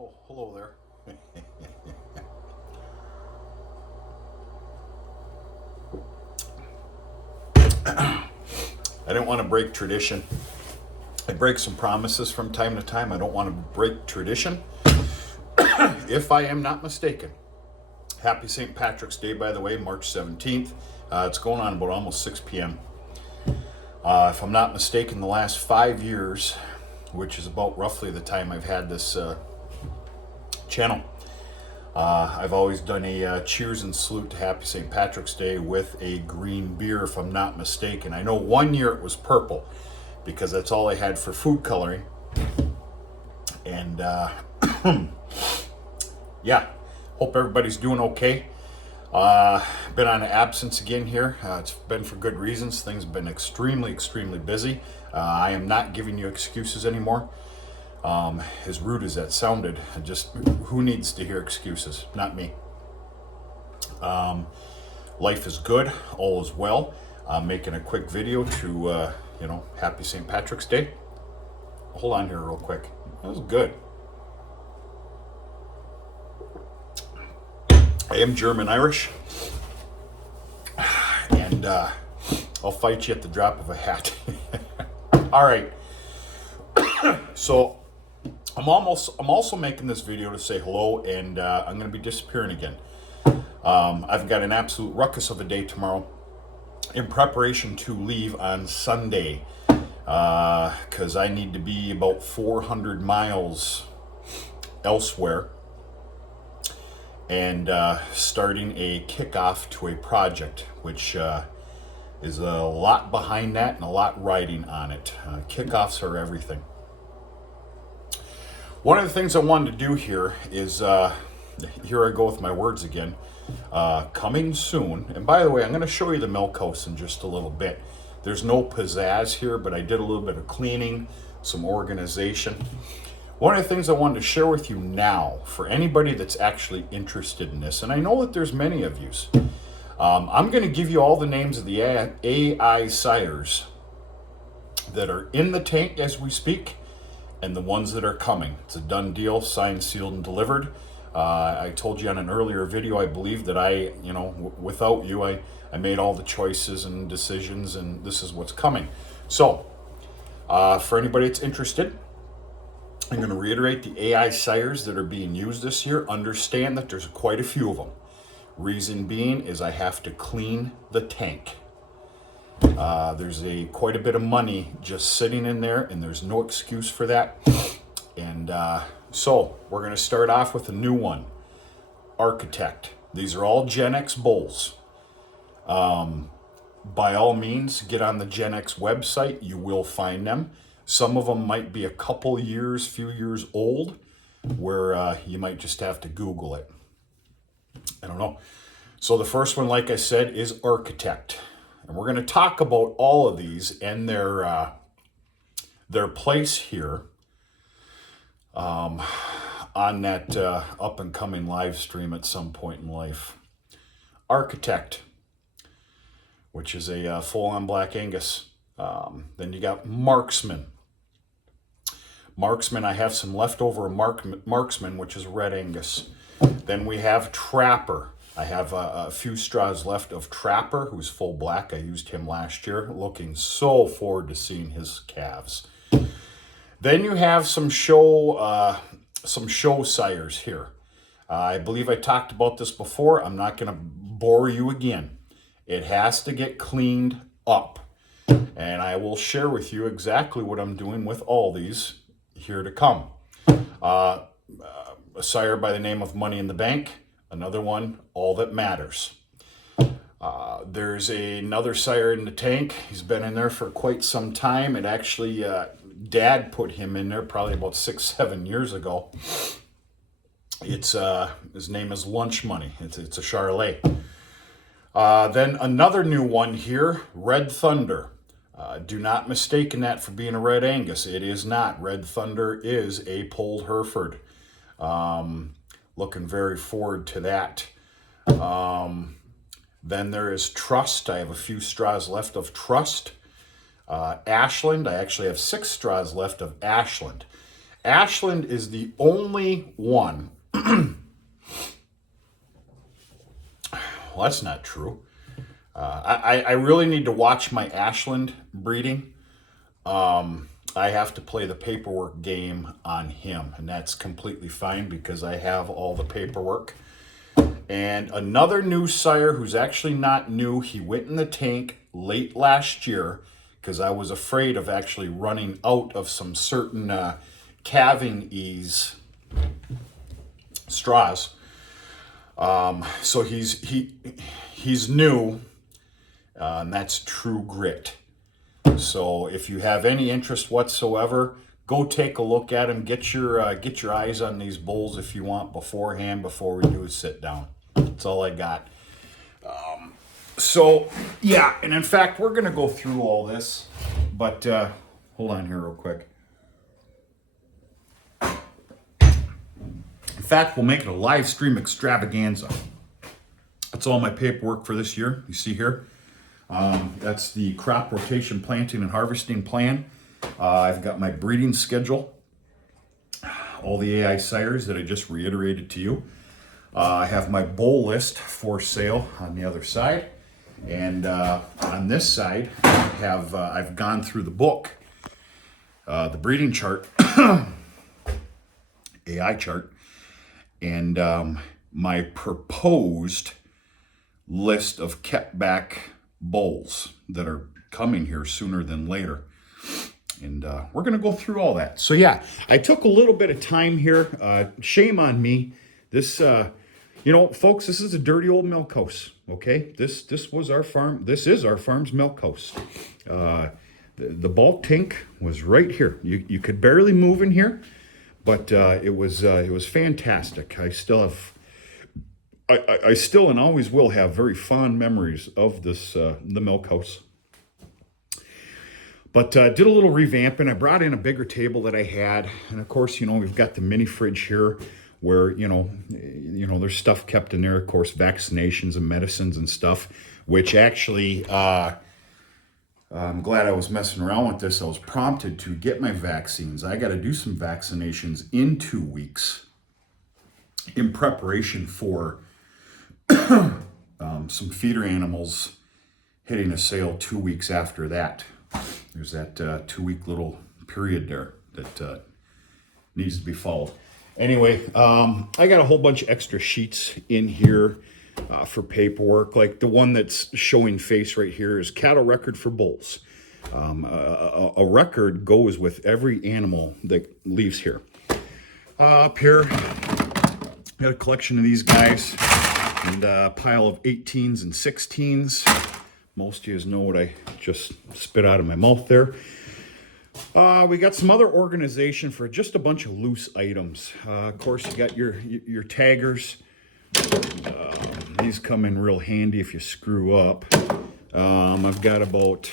Oh, hello there. I didn't want to break tradition. I break some promises from time to time. I don't want to break tradition. If I am not mistaken, happy St. Patrick's Day, by the way, March 17th. It's going on about almost 6 p.m. If I'm not mistaken, the last 5 years, which is about roughly the time I've had this channel, I've always done a cheers and salute to Happy St. Patrick's Day with a green beer, if I'm not mistaken. I know one year it was purple because that's all I had for food coloring. And yeah, hope everybody's doing okay. Been on absence again here. It's been for good reasons. Things have been extremely, extremely busy. I am not giving you excuses anymore. As rude as that sounded, who needs to hear excuses? Not me. Life is good, all is well. I'm making a quick video to, happy St. Patrick's Day. Hold on here real quick. That was good. I am German Irish, and I'll fight you at the drop of a hat. All right. So I'm also making this video to say hello, and I'm going to be disappearing again. I've got an absolute ruckus of a day tomorrow in preparation to leave on Sunday, because I need to be about 400 miles elsewhere and starting a kickoff to a project, which is a lot behind that and a lot riding on it. Kickoffs are everything. One of the things I wanted to do here is, here I go with my words again, coming soon. And by the way, I'm going to show you the milk house in just a little bit. There's no pizzazz here, but I did a little bit of cleaning, some organization. One of the things I wanted to share with you now, for anybody that's actually interested in this, and I know that there's many of you, I'm going to give you all the names of the AI sires that are in the tank as we speak, and the ones that are coming. It's a done deal, signed, sealed, and delivered. I told you on an earlier video, I believe that without you, I made all the choices and decisions, and this is what's coming. So, for anybody that's interested, I'm going to reiterate the AI sires that are being used this year. Understand that there's quite a few of them. Reason being is I have to clean the tank. There's quite a bit of money just sitting in there, and there's no excuse for that. And so we're going to start off with a new one, Architect. These are all Gen X bowls. By all means, get on the Gen X website. You will find them. Some of them might be a few years old, where you might just have to Google it. I don't know. So the first one, like I said, is Architect. And we're going to talk about all of these and their place here on that up-and-coming live stream at some point in life. Architect, which is a full-on Black Angus. Then you got Marksman. Marksman, I have some leftover Marksman, which is Red Angus. Then we have Trapper. I have a few straws left of Trapper, who's full black. I used him last year. Looking so forward to seeing his calves. Then you have some show sires here. I believe I talked about this before. I'm not going to bore you again. It has to get cleaned up. And I will share with you exactly what I'm doing with all these here to come. A sire by the name of Money in the Bank. Another one, All That Matters. There's another sire in the tank. He's been in there for quite some time. It actually, Dad put him in there probably about 6-7 years ago. It's his name is Lunch Money. It's a Charlet. Then another new one here, Red Thunder. Do not mistake that for being a Red Angus. It is not. Red Thunder is a Polled Hereford. Looking very forward to that. Then there is Trust. I have a few straws left of Trust. Ashland. I actually have 6 straws left of Ashland. Ashland is the only one. Well, that's not true. I really need to watch my Ashland breeding. I have to play the paperwork game on him, and that's completely fine because I have all the paperwork. And another new sire who's actually not new, he went in the tank late last year because I was afraid of actually running out of some certain calving ease straws. So he's new, and that's True Grit. So if you have any interest whatsoever, go take a look at him. Get your eyes on these bulls if you want beforehand before we do a sit down. That's all I got. So yeah, and in fact, we're gonna go through all this, but hold on here real quick. In fact, we'll make it a live stream extravaganza. That's all my paperwork for this year. You see here. That's the crop rotation, planting, and harvesting plan. I've got my breeding schedule, all the AI sires that I just reiterated to you. I have my bull list for sale on the other side. And on this side, I've gone through the book, the breeding chart, AI chart, and my proposed list of kept back bulls that are coming here sooner than later. And we're going to go through all that. So yeah, I took a little bit of time here. Shame on me. This, folks, this is a dirty old milk house. Okay, this was our farm. This is our farm's milk house. The bulk tank was right here. You could barely move in here, but it was fantastic. I still and always will have very fond memories of this the milk house. But did a little revamping. I brought in a bigger table that I had, and of course, we've got the mini fridge here, where there's stuff kept in there. Of course, vaccinations and medicines and stuff, which actually I'm glad I was messing around with this. I was prompted to get my vaccines. I got to do some vaccinations in 2 weeks in preparation for some feeder animals hitting a sale 2 weeks after that. There's that 2 week little period there that needs to be followed. Anyway, I got a whole bunch of extra sheets in here for paperwork. Like the one that's showing face right here is cattle record for bulls. A record goes with every animal that leaves here. Up here, got a collection of these guys and a pile of 18s and 16s. Most of you know what I just spit out of my mouth there. We got some other organization for just a bunch of loose items. Of course, you got your taggers. These come in real handy if you screw up. I've got about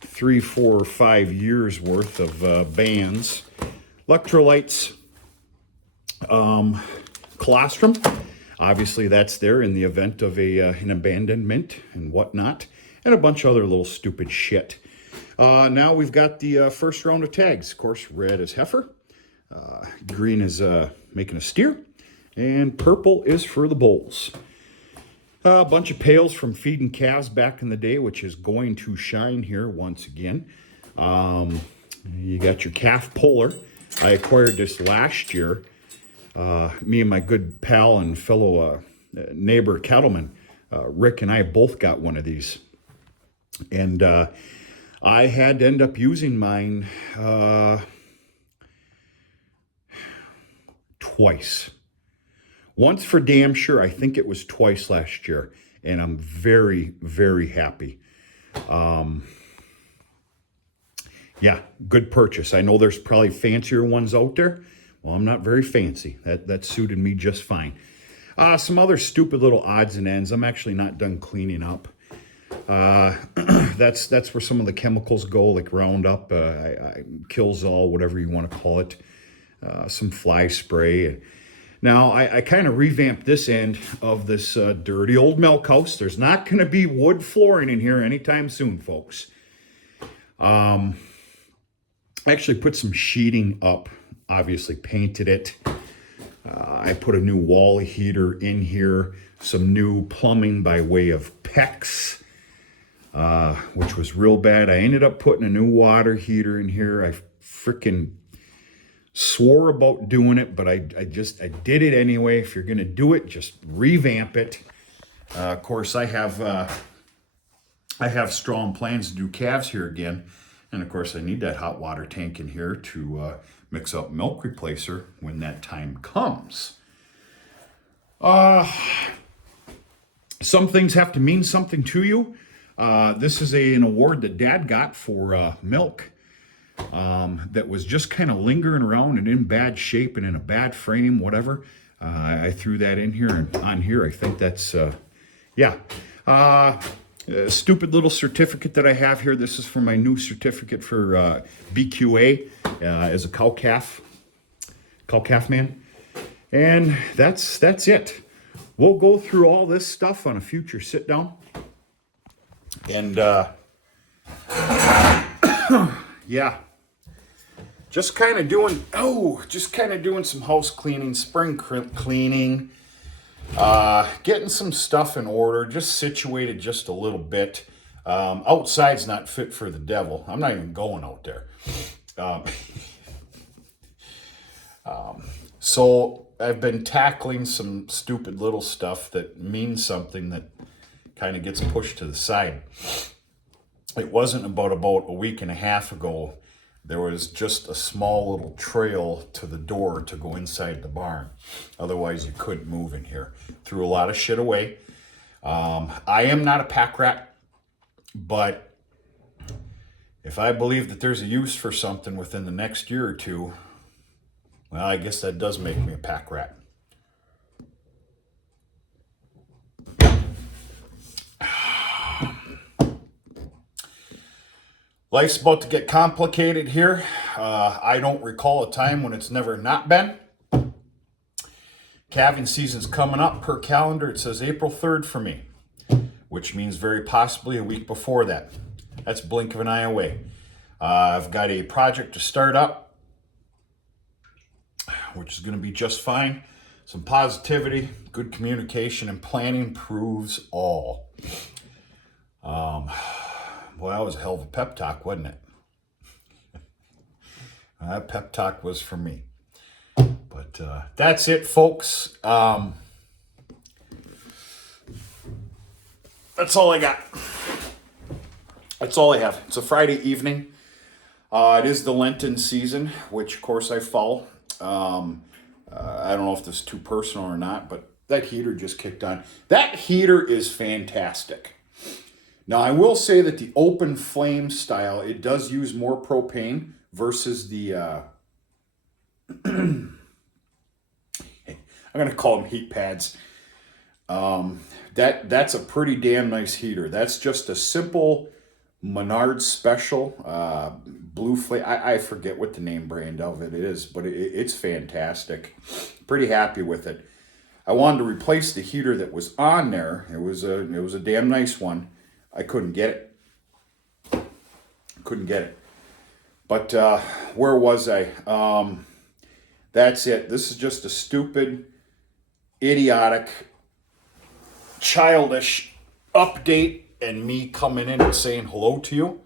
3, 4, or 5 years worth of bands, electrolytes, colostrum. Obviously, that's there in the event of an abandonment and whatnot, and a bunch of other little stupid shit. Now we've got the first round of tags. Of course, red is heifer, green is making a steer, and purple is for the bulls. A bunch of pails from feeding calves back in the day, which is going to shine here once again. You got your calf puller. I acquired this last year. Me and my good pal and fellow neighbor cattleman, Rick, and I both got one of these. And I had to end up using mine twice. Once for damn sure. I think it was twice last year. And I'm very, very happy. Yeah, good purchase. I know there's probably fancier ones out there. Well, I'm not very fancy. That suited me just fine. Some other stupid little odds and ends. I'm actually not done cleaning up. That's where some of the chemicals go, like Roundup, Killzall, whatever you want to call it. Some fly spray. Now, I kind of revamped this end of this dirty old milk house. There's not going to be wood flooring in here anytime soon, folks. I actually put some sheeting up obviously painted it. I put a new wall heater in here, some new plumbing by way of PEX, which was real bad. I ended up putting a new water heater in here. I freaking swore about doing it, but I did it anyway. If you're going to do it, just revamp it. Of course, I have strong plans to do calves here again. And of course, I need that hot water tank in here to mix up milk replacer when that time comes. Some things have to mean something to you. This is an award that Dad got for milk that was just kind of lingering around and in bad shape and in a bad frame, whatever. I threw that in here and on here. I think that's, yeah. A stupid little certificate that I have here. This is for my new certificate for BQA as a cow calf man. And that's it. We'll go through all this stuff on a future sit down. And yeah, just kind of doing some house cleaning, spring cleaning. Getting some stuff in order, just situated just a little bit. Outside's not fit for the devil. I'm not even going out there. So I've been tackling some stupid little stuff that means something that kind of gets pushed to the side. It wasn't about a week and a half ago. There was just a small little trail to the door to go inside the barn. Otherwise, you couldn't move in here. Threw a lot of shit away. I am not a pack rat, but if I believe that there's a use for something within the next year or two, well, I guess that does make me a pack rat. Life's about to get complicated here. I don't recall a time when it's never not been. Calving season's coming up. Per calendar, it says April 3rd for me, which means very possibly a week before that. That's a blink of an eye away. I've got a project to start up, which is going to be just fine. Some positivity, good communication, and planning proves all. Well, that was a hell of a pep talk, wasn't it? That pep talk was for me. But that's it, folks. That's all I got. That's all I have. It's a Friday evening. It is the Lenten season, which, of course, I follow. I don't know if this is too personal or not, but that heater just kicked on. That heater is fantastic. Now, I will say that the open flame style, it does use more propane versus the, I'm going to call them heat pads. That's a pretty damn nice heater. That's just a simple Menards special, blue flame. I forget what the name brand of it is, but it's fantastic. Pretty happy with it. I wanted to replace the heater that was on there. It was a damn nice one. I couldn't get it. But where was I? That's it. This is just a stupid, idiotic, childish update and me coming in and saying hello to you.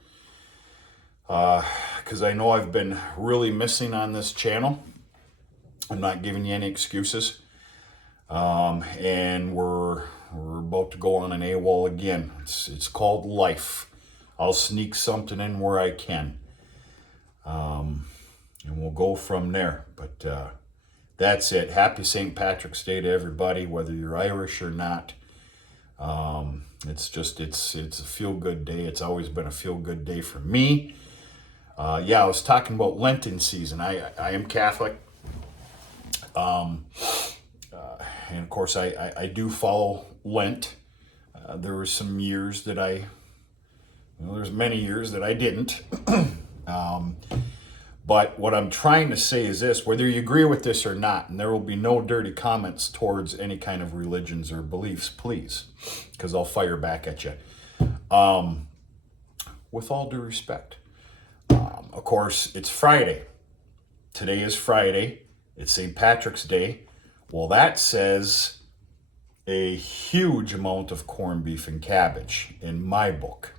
Because I know I've been really missing on this channel. I'm not giving you any excuses. And we're about to go on an AWOL again. It's called life. I'll sneak something in where I can. And we'll go from there. But that's it. Happy St. Patrick's Day to everybody, whether you're Irish or not. It's a feel-good day. It's always been a feel-good day for me. I was talking about Lenten season. I am Catholic. And of course, I do follow Lent. There were some years that there's many years that I didn't. But what I'm trying to say is this, whether you agree with this or not, and there will be no dirty comments towards any kind of religions or beliefs, please, because I'll fire back at you. With all due respect. Of course, it's Friday. today is Friday. It's St. Patrick's Day. Well, that says a huge amount of corned beef and cabbage in my book.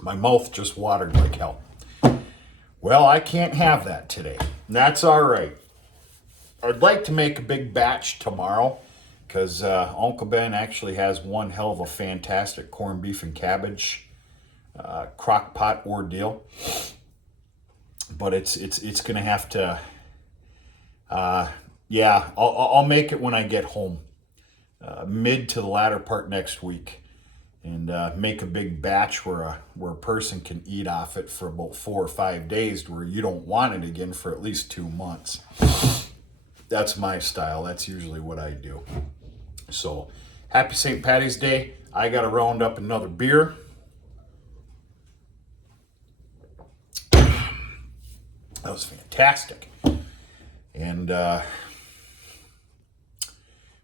My mouth just watered like hell. Well, I can't have that today. And that's all right. I'd like to make a big batch tomorrow because Uncle Ben actually has one hell of a fantastic corned beef and cabbage crock pot ordeal. But it's going to have to, I'll make it when I get home, mid to the latter part next week. And make a big batch where a person can eat off it for about 4 or 5 days, where you don't want it again for at least 2 months. That's my style. That's usually what I do. So, happy St. Patty's Day. I got to round up another beer. That was fantastic. And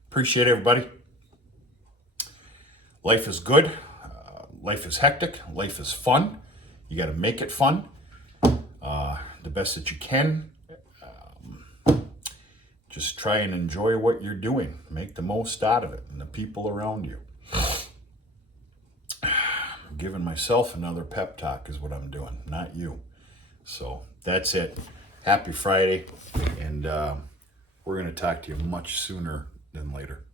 appreciate everybody. Life is good. Life is hectic. Life is fun. You got to make it fun. The best that you can. Just try and enjoy what you're doing. Make the most out of it and the people around you. I'm giving myself another pep talk is what I'm doing, not you. So that's it. Happy Friday. And we're going to talk to you much sooner than later.